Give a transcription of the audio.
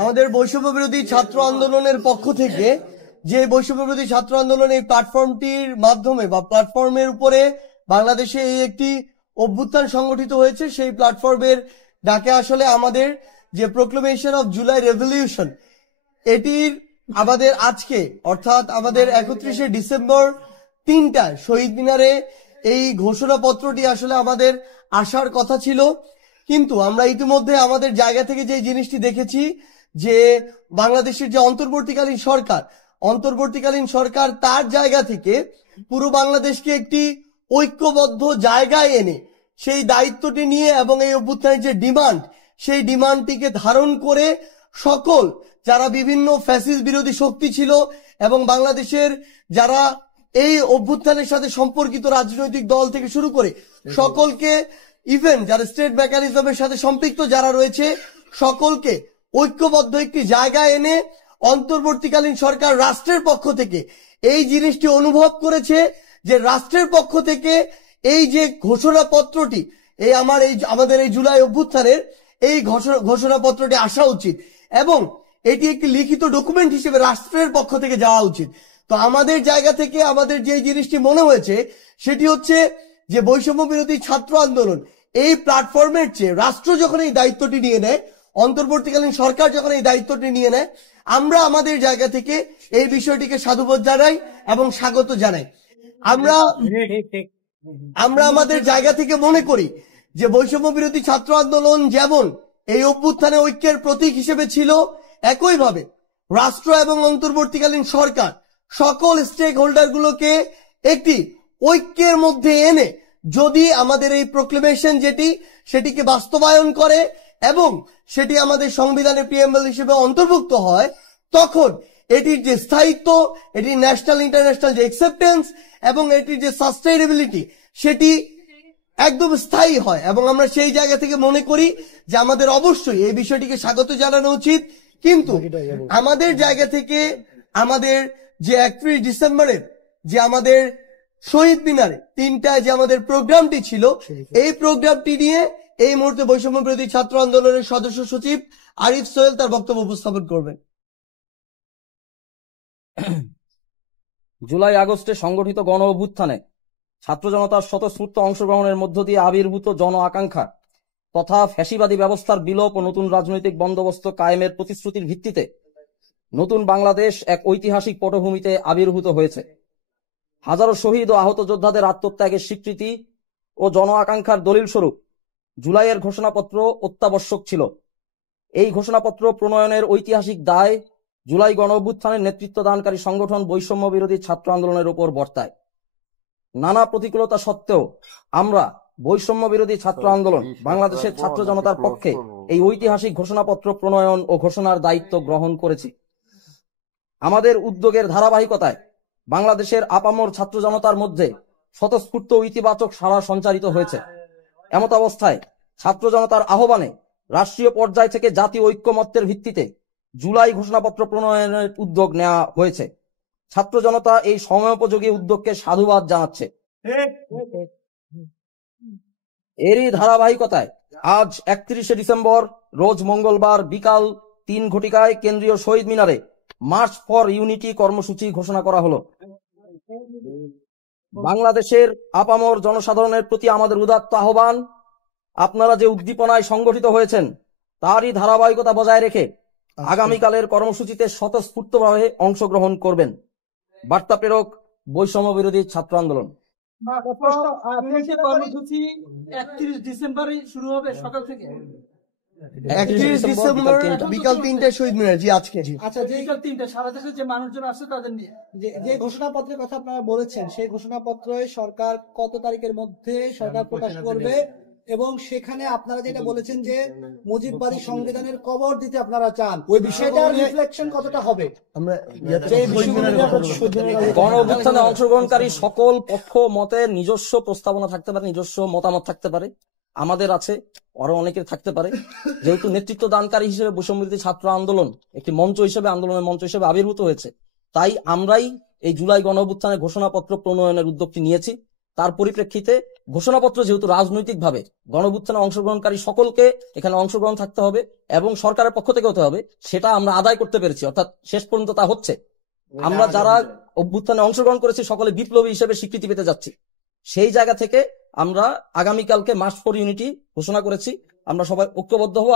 আমাদের বৈষম্য বিরোধী ছাত্র আন্দোলনের পক্ষ থেকে যে বৈষম্য বিরোধী ছাত্র আন্দোলন এই প্ল্যাটফর্মটির মাধ্যমে বা প্ল্যাটফর্মের উপরে বাংলাদেশে এই একটি অভ্যুত্থান সংগঠিত হয়েছে, সেই প্ল্যাটফর্মের ডাকে আসলে আমাদের যে প্রোক্লেমেশন অফ জুলাই রেভলিউশন, এটির আমাদের আজকে অর্থাৎ আমাদের 31শে ডিসেম্বর 3টায় শহীদ মিনারে এই ঘোষণাপত্রটি আসলে আমাদের আসার কথা ছিল। কিন্তু আমরা ইতিমধ্যে আমাদের জায়গা থেকে যে জিনিসটি দেখেছি যে বাংলাদেশের যে অন্তর্বর্তীকালীন সরকার তার জায়গা থেকে পুরো বাংলাদেশকে একটি ঐক্যবদ্ধ জায়গায় এনে সেই দায়িত্বটি নিয়ে এবং এই অভ্যুত্থানের যে ডিমান্ড, সেই ডিমান্ডটিকে ধারণ করে সকল যারা বিভিন্ন ফ্যাসিস্ট বিরোধী শক্তি ছিল এবং বাংলাদেশের যারা এই অভ্যুত্থানের সাথে সম্পর্কিত রাজনৈতিক দল থেকে শুরু করে সকলকে, ইভেন যারা স্টেট মেকানিজমের সাথে সম্পৃক্ত যারা রয়েছে, সকলকে ঐক্যবদ্ধ একটি জায়গায় এনে অন্তর্বর্তীকালীন সরকার রাষ্ট্রের পক্ষ থেকে এই জিনিসটি অনুভব করেছে যে রাষ্ট্রের পক্ষ থেকে এই যে ঘোষণাপত্রটি, আমাদের এই জুলাই অভ্যুত্থানের এই ঘোষণাপত্রটি আসা উচিত এবং এটি একটি লিখিত ডকুমেন্ট হিসেবে রাষ্ট্রের পক্ষ থেকে যাওয়া উচিত। তো আমাদের জায়গা থেকে আমাদের যে জিনিসটি মনে হয়েছে সেটি হচ্ছে যে বৈষম্য বিরোধী ছাত্র আন্দোলন এই প্ল্যাটফর্মের চেয়ে রাষ্ট্র যখন এই দায়িত্বটি নিয়ে নেয়, অন্তর্বর্তীকালীন সরকার যখন এই দায়িত্বটি নিয়ে নেয়, আমরা আমাদের জায়গা থেকে এই বিষয়টিকে সাধুবাদ জানাই এবং স্বাগত জানাই। আমরা আমাদের জায়গা থেকে মনে করি যে বৈষম্য বিরোধী ছাত্র আন্দোলন যেমন এই অভ্যুত্থানে ঐক্যের প্রতীক হিসেবে ছিল, একইভাবে রাষ্ট্র এবং অন্তর্বর্তীকালীন সরকার সকল স্টেক হোল্ডারগুলোকে একটি ঐক্যের মধ্যে এনে যদি আমাদের এই প্রোক্লেমেশন সেটিকে বাস্তবায়ন করে এবং সেটি আমাদের সংবিধানের প্রিএম্বল হিসেবে অন্তর্ভুক্ত হয়, তখন এটির যে স্থায়িত্ব, এটির ন্যাশনাল ইন্টারন্যাশনাল যে অ্যাকসেপ্টেন্স এবং এটির যে সাস্টেইনেবিলিটি সেটি একদম স্থায়ী হয়। এবং আমরা সেই জায়গা থেকে মনে করি যে আমাদের অবশ্যই এই বিষয়টিকে স্বাগত জানানো উচিত। কিন্তু আমাদের জায়গা থেকে আমাদের যে 31 ডিসেম্বরের যে আমাদের শহীদ মিনারে 3টায় যে আমাদের প্রোগ্রামটি ছিল, এই প্রোগ্রামটি নিয়ে এই মুহূর্তে বৈষম্য বিরোধী ছাত্র আন্দোলনের সদস্য সচিব আরিফ সোহেল তার বক্তব্য উপস্থাপন করবেন। জুলাই আগস্টে সংগঠিত গণ অভ্যুত্থানে ছাত্র জনতার স্বতঃস্ফূর্ত অংশগ্রহণের মধ্য দিয়ে আবির্ভূত জন আকাঙ্ক্ষা তথা ফ্যাসিবাদী ব্যবস্থার বিলোপ ও নতুন রাজনৈতিক বন্দোবস্ত কায়েমের প্রতিশ্রুতির ভিত্তিতে নতুন বাংলাদেশ এক ঐতিহাসিক পটভূমিতে আবির্ভূত হয়েছে। হাজারো শহীদ ও আহত যোদ্ধাদের আত্মত্যাগের স্বীকৃতি ও জন আকাঙ্ক্ষার দলিল স্বরূপ জুলাইয়ের ঘোষণাপত্র অত্যাবশ্যক ছিল। এই ঘোষণাপত্র প্রণয়নের ঐতিহাসিক দায় জুলাই গণ অভ্যুত্থানের নেতৃত্ব দানকারী সংগঠন বৈষম্য বিরোধী ছাত্র আন্দোলনের উপর বর্তায়। নানা প্রতিকূলতা সত্ত্বেও আমরা বৈষম্য বিরোধী ছাত্র আন্দোলন বাংলাদেশের ছাত্র জনতার পক্ষে এই ঐতিহাসিক ঘোষণাপত্র প্রণয়ন ও ঘোষণার দায়িত্ব গ্রহণ করেছি। আমাদের উদ্যোগের ধারাবাহিকতায় বাংলাদেশের আপামর ছাত্র জনতার মধ্যে স্বতঃস্ফূর্ত ইতিবাচক সাড়া সঞ্চারিত হয়েছে। এমত অবস্থায় ছাত্র জনতার আহ্বানে রাষ্ট্রীয় পর্যায় থেকে জাতীয় ঐক্যমত্যের ভিত্তিতে জুলাই ঘোষণাপত্র প্রণয়নের উদ্যোগ নেওয়া হয়েছে। ছাত্র জনতা এই সময়োপযোগী উদ্যোগকে সাধুবাদ জানাচ্ছে। এরই ধারাবাহিকতায় আজ 31শে ডিসেম্বর রোজ মঙ্গলবার বিকাল 3 ঘটিকায় কেন্দ্রীয় শহীদ মিনারে মার্চ ফর ইউনিটি কর্মসূচি ঘোষণা করা হলো। বাংলাদেশের আপামর জনসাধারণের প্রতি আমাদের উদাত্ত আহ্বান, আপনারা যে উদ্দীপনায় সংগঠিত হয়েছেন তারই ধারাবাহিকতা বজায় রেখে আগামীকালের কর্মসূচিতে স্বতঃস্ফূর্তভাবে অংশগ্রহণ করবেন। বার্তা প্রেরক বৈষম্য বিরোধী ছাত্র আন্দোলন। কর্মসূচি 31 ডিসেম্বরে শুরু হবে সকাল থেকে। 31 ডিসেম্বর বিকাল 3টায় শহীদ মিনার। জি আজকে। আচ্ছা, বিকাল 3টা সারা দেশে যে মানুষজন আছে তাদের নিয়ে যে ঘোষণাপত্রের কথা আপনারা বলেছেন, সেই ঘোষণাপত্রে সরকার কত তারিখের মধ্যে সরকার প্রকাশ করবে এবং সেখানে আপনারা যেটা বলেছেন যে মুজিববাদী সংবিধানের কবর দিতে আপনারা চান, ওই বিষয়টার রিফ্লেকশন কতটা হবে? আমরা গণ অভ্যুত্থানে অংশগ্রহণকারী সকল পক্ষ মতের নিজস্ব প্রস্তাবনা থাকতে পারে, নিজস্ব মতামত থাকতে পারে, আমাদের আছে, আরো অনেকের থাকতে পারে। যেহেতু নেতৃত্ব দানকারী হিসেবে বৈষম্য বিরোধী ছাত্র আন্দোলন একটি মঞ্চ হিসেবে, আন্দোলনের মঞ্চ হিসেবে আবির্ভূত হয়েছে, তাই আমরাই এই জুলাই গণ অভ্যুত্থানের ঘোষণাপত্র প্রণয়নের উদ্যোগটি নিয়েছি। তার পরিপ্রেক্ষিতে ঘোষণাপত্র যেহেতু রাজনৈতিকভাবে গণঅভ্যুত্থানে অংশগ্রহণকারী সকলকে এখানে অংশগ্রহণ থাকতে হবে এবং সরকারের পক্ষ থেকে হতে হবে, সেটা আমরা আদায় করতে পেরেছি, অর্থাৎ শেষ পর্যন্ত তা হচ্ছে। আমরা যারা অভ্যুত্থানে অংশগ্রহণ করেছি সকলে বিপ্লবী হিসেবে স্বীকৃতি পেতে যাচ্ছি। সেই জায়গা থেকে আমরা আগামীকালকে মার্চ ফর ইউনিটি ঘোষণা করেছি। আমরা সবাই ঐক্যবদ্ধ হবো।